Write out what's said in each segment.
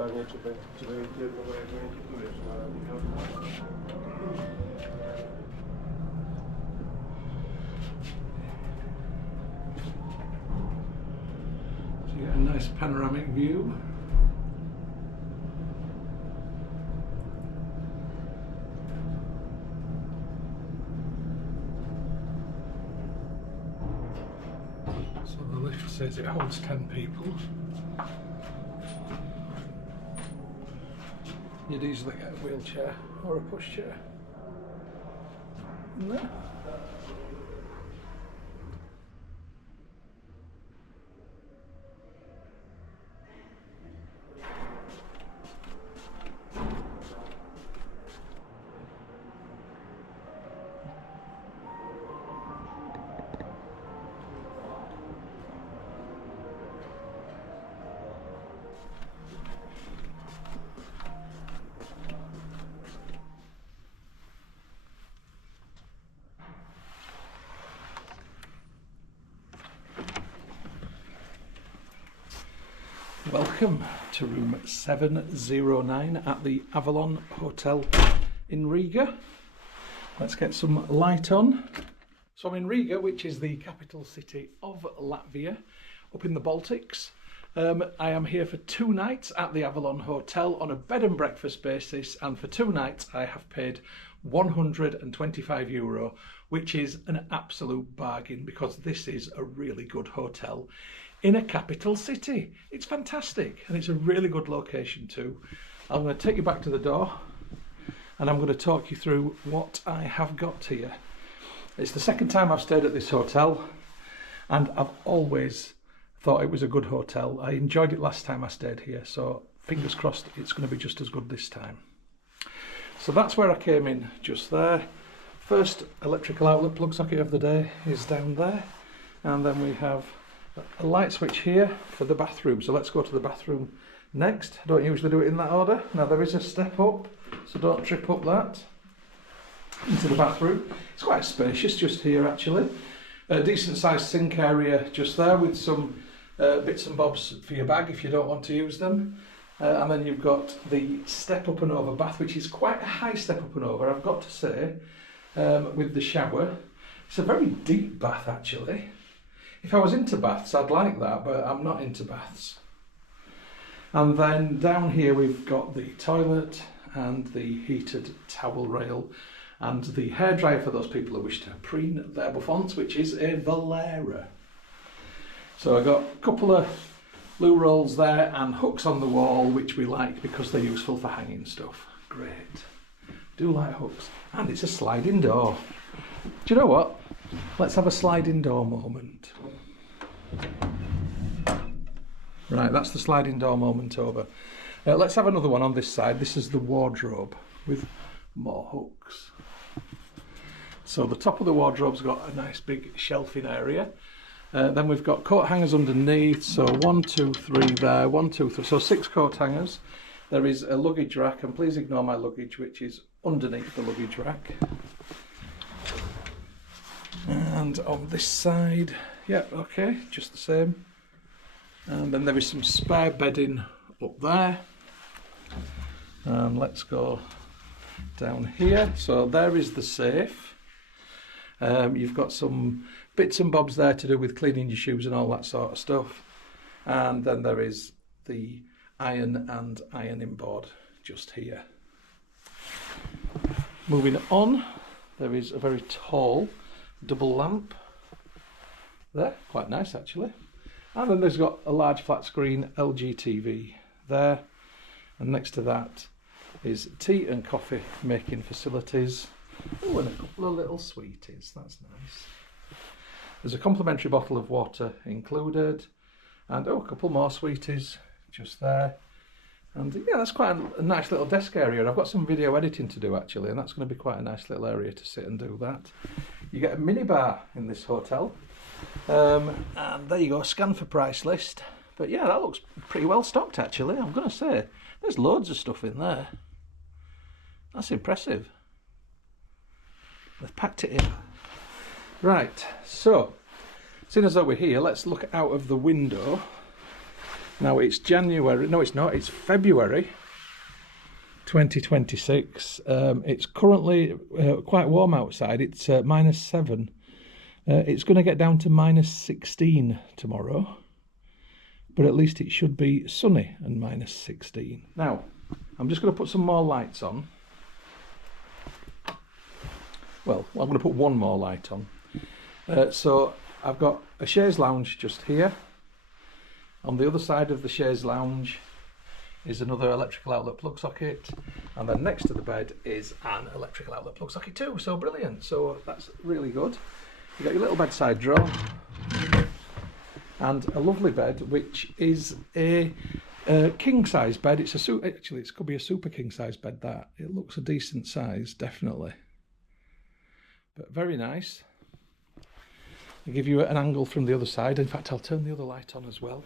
tak niečo budete tu vieš na So you get a nice panoramic view. So the lift says it holds 10 people. You'd easily get a wheelchair or a pushchair in there. Welcome to room 709 at the Avalon Hotel in Riga. Let's get some light on. So I'm in Riga, which is the capital city of Latvia, up in the Baltics. I am here for 2 nights at the Avalon Hotel on a bed and breakfast basis, and for 2 nights I have paid €125, which is an absolute bargain because this is a really good hotel in a capital city. It's fantastic and it's a really good location too. I'm going to take you back to the door and I'm going to talk you through what I have got here. It's the second time I've stayed at this hotel and I've always thought it was a good hotel. I enjoyed it last time I stayed here, so fingers crossed it's going to be just as good this time. So that's where I came in, just there. First electrical outlet plug socket of the day is down there, and then we have a light switch here for the bathroom. So let's go to the bathroom next. I don't usually do it in that order. Now there is a step up, so don't trip up that. Into the bathroom. It's quite spacious just here actually. A decent sized sink area just there with some bits and bobs for your bag if you don't want to use them. And then you've got the step up and over bath, which is quite a high step up and over, I've got to say, with the shower. It's a very deep bath actually. If I was into baths, I'd like that, but I'm not into baths. And then down here we've got the toilet and the heated towel rail and the hairdryer for those people who wish to preen their bouffants, which is a Valera. So I've got a couple of loo rolls there and hooks on the wall, which we like because they're useful for hanging stuff. Great. Do like hooks. And it's a sliding door. Do you know what? Let's have a sliding door moment. Right, that's the sliding door moment over. Let's have another one on this side. This is the wardrobe with more hooks. So the top of the wardrobe's got a nice big shelving area. Then we've got coat hangers underneath. So 1, 2, 3 there, 1, 2, 3. So 6 coat hangers. There is a luggage rack, and please ignore my luggage, which is underneath the luggage rack. And on this side, yeah, okay, just the same. And then there is some spare bedding up there. And let's go down here. So there is the safe. You've got some bits and bobs there to do with cleaning your shoes and all that sort of stuff. And then there is the iron and ironing board just here. Moving on, there is a very tall double lamp there, quite nice actually. And then there's got a large flat screen LG TV there, and next to that is tea and coffee making facilities. Oh, and a couple of little sweeties, that's nice. There's a complimentary bottle of water included, and oh, a couple more sweeties just there. And yeah, that's quite a nice little desk area. I've got some video editing to do actually, and that's going to be quite a nice little area to sit and do that. You get a minibar in this hotel, and there you go, scan for price list. But yeah, that looks pretty well stocked actually, I'm going to say. There's loads of stuff in there. That's impressive. They've packed it in. Right, so, seeing as though we're here, let's look out of the window Now it's January, no it's not, it's February 2026. It's currently quite warm outside, it's -7. It's going to get down to -16 tomorrow, but at least it should be sunny and -16. Now, I'm just going to put some more lights on. Well, I'm going to put one more light on. So I've got a chaise lounge just here. On the other side of the chaise lounge is another electrical outlet plug socket, and then next to the bed is an electrical outlet plug socket too. So brilliant. So that's really good. You've got your little bedside drawer and a lovely bed, which is a king size bed. It's actually it could be a super king size bed. That it looks a decent size, definitely, but very nice. I'll give you an angle from the other side. In fact, I'll turn the other light on as well.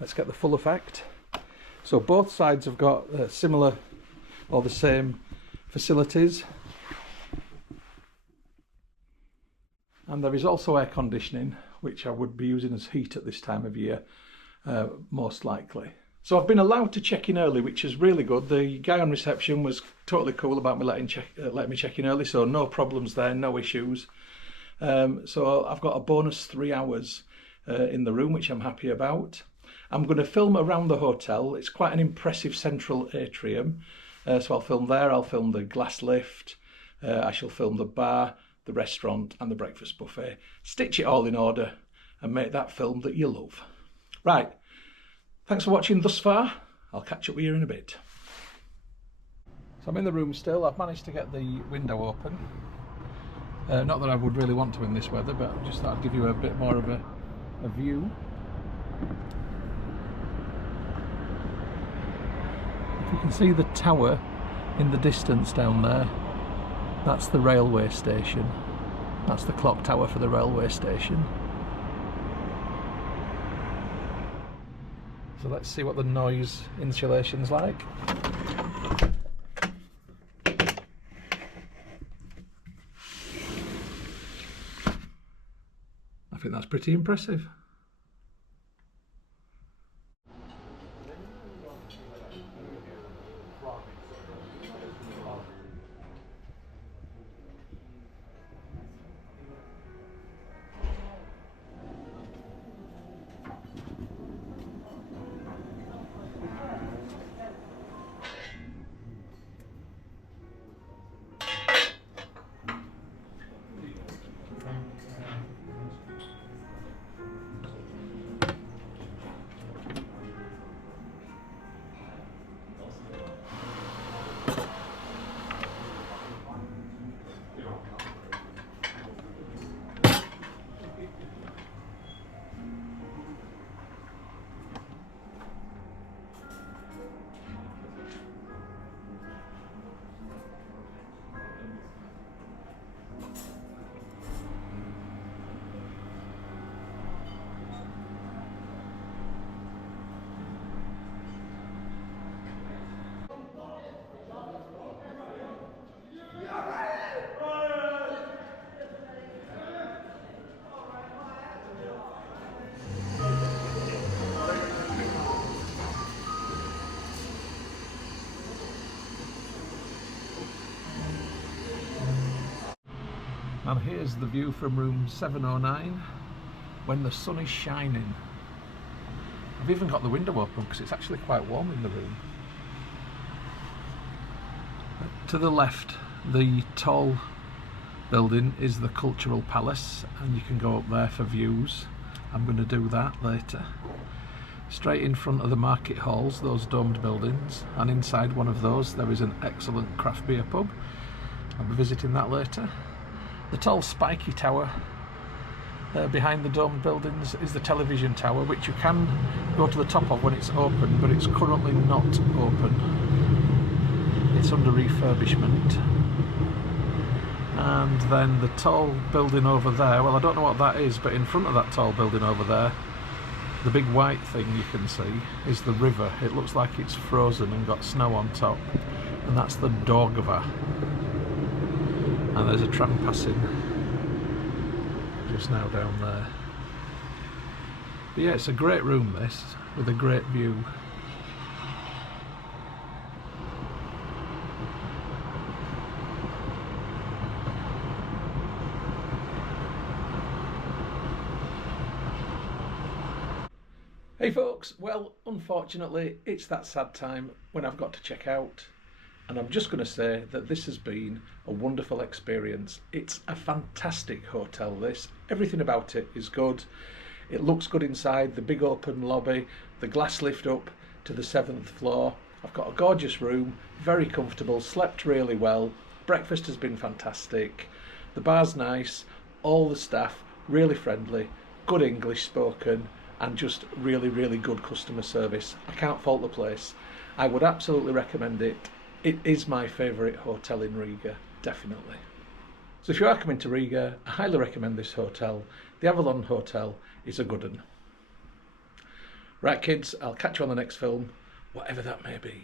Let's get the full effect. So both sides have got similar or the same facilities. And there is also air conditioning, which I would be using as heat at this time of year, most likely. So I've been allowed to check in early, which is really good. The guy on reception was totally cool about me letting me check in early, so no problems there, no issues. So I've got a bonus 3 hours in the room, which I'm happy about. I'm going to film around the hotel. It's quite an impressive central atrium. So I'll film there, I'll film the glass lift, I shall film the bar, the restaurant and the breakfast buffet. Stitch it all in order and make that film that you love. Right, thanks for watching thus far. I'll catch up with you in a bit. So I'm in the room still. I've managed to get the window open. Not that I would really want to in this weather, but I just thought I'd give you a bit more of a view. If you can see the tower in the distance down there, that's the railway station. That's the clock tower for the railway station. So let's see what the noise insulation's like. I think that's pretty impressive. And here's the view from room 709 when the sun is shining. I've even got the window open because it's actually quite warm in the room. To the left, the tall building is the Cultural Palace, and you can go up there for views. I'm going to do that later. Straight in front of the market halls, those domed buildings, and inside one of those there is an excellent craft beer pub. I'll be visiting that later. The tall spiky tower behind the domed buildings is the television tower, which you can go to the top of when it's open, but it's currently not open. It's under refurbishment. And then the tall building over there, well, I don't know what that is, but in front of that tall building over there, the big white thing you can see is the river. It looks like it's frozen and got snow on top, and that's the Daugava. And there's a tram passing just now down there. But yeah, it's a great room this. with a great view. Hey folks, well, unfortunately it's that sad time when I've got to check out, and I'm just going to say that this has been a wonderful experience. It's a fantastic hotel, this. Everything about it is good. It looks good inside, the big open lobby, the glass lift up to the 7th floor. I've got a gorgeous room, very comfortable, slept really well, breakfast has been fantastic, the bar's nice, all the staff really friendly, good English spoken, and just really, really good customer service. I can't fault the place. I would absolutely recommend it. It is my favourite hotel in Riga, definitely. So if you are coming to Riga, I highly recommend this hotel. The Avalon Hotel is a good one. Right kids, I'll catch you on the next film, whatever that may be.